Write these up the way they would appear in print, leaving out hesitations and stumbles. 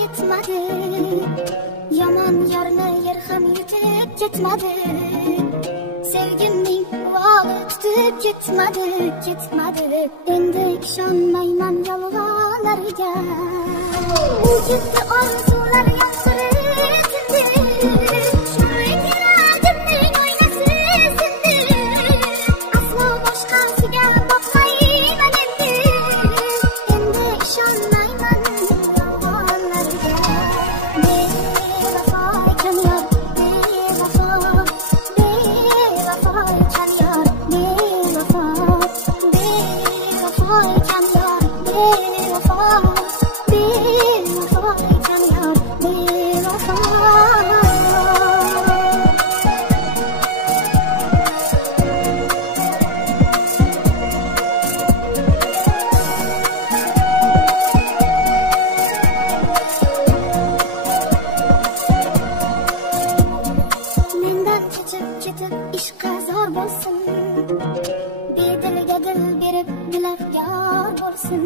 yetmadi. Yomon yorni yer ham yutib ketmadi. Sevgimning voli tutib ketmadi. Endi ishonmayman yolg'onlarga. U ketdi orzular yomg'iri tindi. Yuragimning oynasi sindi. Aslo boshqasiga boqmayman endi. Endi ishonmayman yolg'onlarga. Bevafo ekan yor, bevafo ekan yor, bevafo ekan yor, bevafo ekan yor, bevafo. Mendan kechib ketib ishqa zor bo'lsin. Bedilga dil berib dilafgor bo'lsin.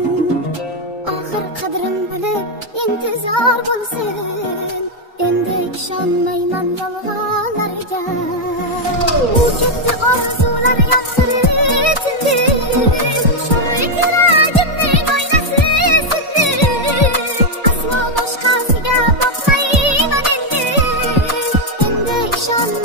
Oxir qadrim bilib intizor bo'lsin. Endi ishonmayman yolg'onlarga. U ketdi orzular yomg'iri tindi. Yuragimning oynasi sindi. Aslo boshqasiga boqmayman endi. Endi ishonmayman